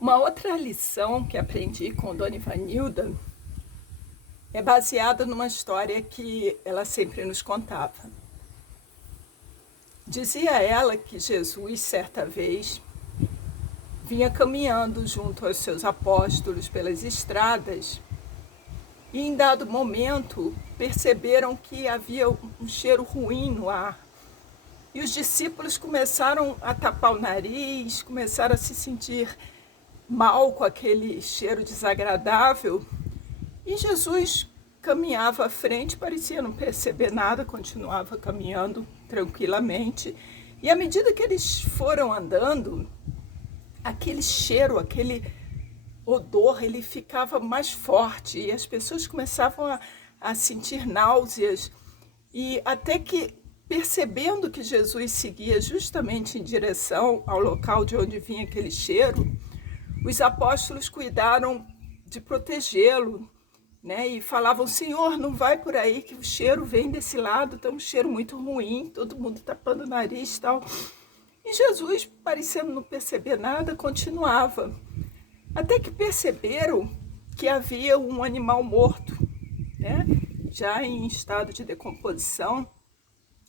Uma outra lição que aprendi com Dona Ivanilda é baseada numa história que ela sempre nos contava. Dizia ela que Jesus, certa vez, vinha caminhando junto aos seus apóstolos pelas estradas e, em dado momento, perceberam que havia um cheiro ruim no ar. E os discípulos começaram a tapar o nariz, começaram a se sentir mal com aquele cheiro desagradável. E Jesus caminhava à frente, parecia não perceber nada, continuava caminhando tranquilamente. E à medida que eles foram andando, aquele cheiro, aquele odor, ele ficava mais forte e as pessoas começavam a sentir náuseas. E até que, percebendo que Jesus seguia justamente em direção ao local de onde vinha aquele cheiro, os apóstolos cuidaram de protegê-lo, né? E falavam: Senhor, não vai por aí que o cheiro vem desse lado, está um cheiro muito ruim, todo mundo tapando o nariz e tal. E Jesus, parecendo não perceber nada, continuava. Até que perceberam que havia um animal morto, né? Já em estado de decomposição,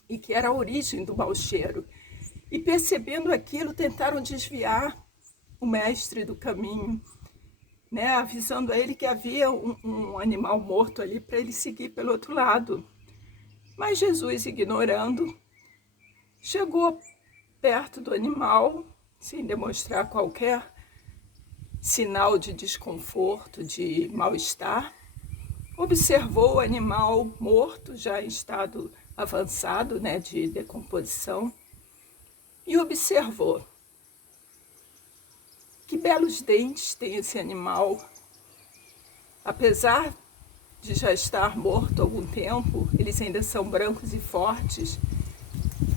e que era a origem do mau cheiro. E percebendo aquilo, tentaram desviar o mestre do caminho, né? Avisando a ele que havia um animal morto ali para ele seguir pelo outro lado. Mas Jesus, ignorando, chegou perto do animal, sem demonstrar qualquer sinal de desconforto, de mal-estar. Observou o animal morto, já em estado avançado, né, de decomposição, e observou: que belos dentes tem esse animal. Apesar de já estar morto há algum tempo, eles ainda são brancos e fortes.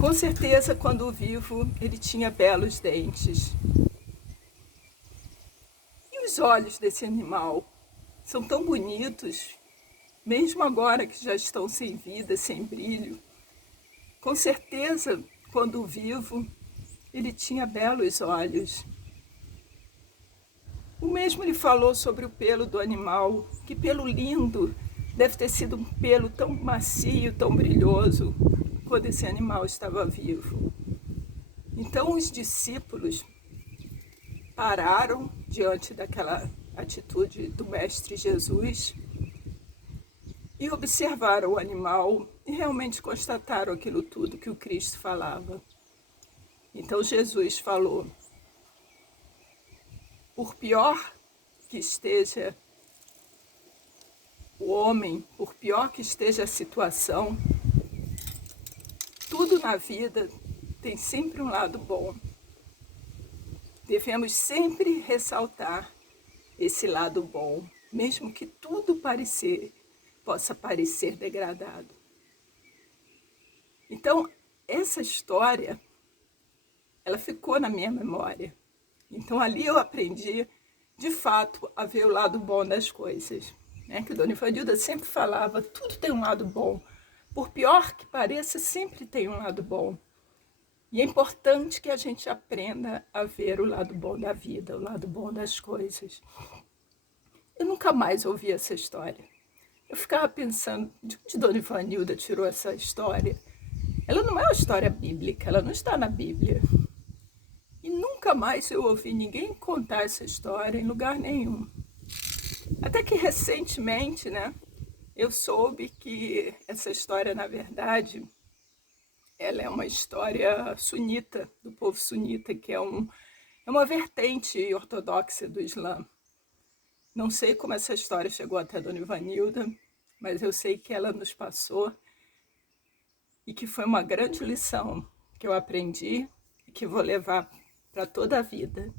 Com certeza, quando vivo, ele tinha belos dentes. E os olhos desse animal são tão bonitos, mesmo agora que já estão sem vida, sem brilho. Com certeza, quando vivo, ele tinha belos olhos. O mesmo lhe falou sobre o pelo do animal. Que pelo lindo! Deve ter sido um pelo tão macio, tão brilhoso, quando esse animal estava vivo. Então os discípulos pararam diante daquela atitude do Mestre Jesus e observaram o animal e realmente constataram aquilo tudo que o Cristo falava. Então Jesus falou: por pior que esteja o homem, por pior que esteja a situação, tudo na vida tem sempre um lado bom. Devemos sempre ressaltar esse lado bom, mesmo que tudo possa parecer degradado. Então, essa história, ela ficou na minha memória. Então, ali eu aprendi, de fato, a ver o lado bom das coisas. Né? Que Dona Ivanilda sempre falava: tudo tem um lado bom. Por pior que pareça, sempre tem um lado bom. E é importante que a gente aprenda a ver o lado bom da vida, o lado bom das coisas. Eu nunca mais ouvi essa história. Eu ficava pensando: de onde Dona Ivanilda tirou essa história? Ela não é uma história bíblica, ela não está na Bíblia. E nunca mais eu ouvi ninguém contar essa história em lugar nenhum. Até que recentemente, né, eu soube que essa história, na verdade, ela é uma história sunita, do povo sunita, que é uma vertente ortodoxa do Islã. Não sei como essa história chegou até Dona Ivanilda, mas eu sei que ela nos passou e que foi uma grande lição que eu aprendi e que vou levar para toda a vida.